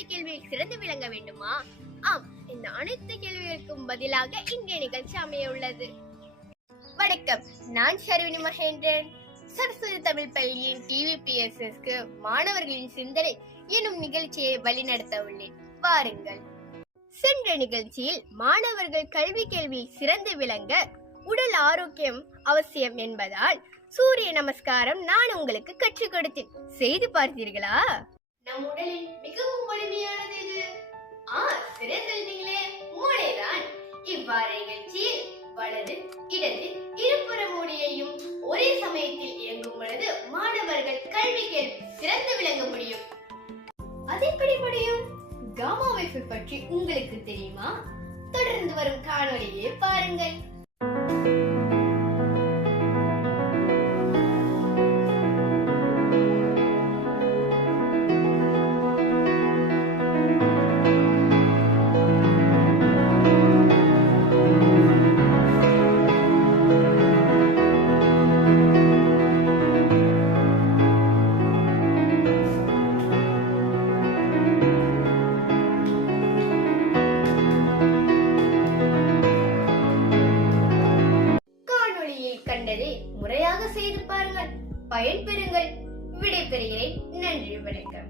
கல்வி கேள்வியில் சிறந்து விளங்க வேண்டுமா? ஆம், இந்த அனைத்து கேள்விகளுக்கும் பதிலாக இன்றைய நிகழ்ச்சி அமைய உள்ளது. வணக்கம், நான் ஷர்வினி மகேந்திரன். சரஸ்வதி தமிழ் பள்ளியின் TVPSSக்கு மாணவர்களின் சிந்தனை எனும் நிகழ்ச்சியை வழிநடத்த உள்ளேன். வாருங்கள். சென்ற நிகழ்ச்சியில் மாணவர்கள் கல்வி கேள்வியில் சிறந்து விளங்க உடல் ஆரோக்கியம் அவசியம் என்பதால் சூரிய நமஸ்காரம் நான் உங்களுக்கு கற்றுக் கொடுத்தேன். செய்து பார்த்தீர்களா? நம் உடலில் மிகவும் வலிமையானது இது. சரியா சொல்றீங்களே, மூளைதான். இவ்வாறு நிகழ்ச்சியில் வலது இடது இருபுற மூளையையும் ஒரே சமயத்தில் இயங்கும் பொழுது மாணவர்கள் கல்வி கேள்வி சிறந்து விளங்க முடியும். அது எப்படி முடியும்? காமா வைஃபை பற்றி உங்களுக்கு தெரியுமா? தொடர்ந்து வரும் காணொளியை பாருங்கள். கண்டதை முறையாக செய்து பாருங்கள், பயன்பெறுங்கள். விடை பெறுகிறேன். நன்றி, வணக்கம்.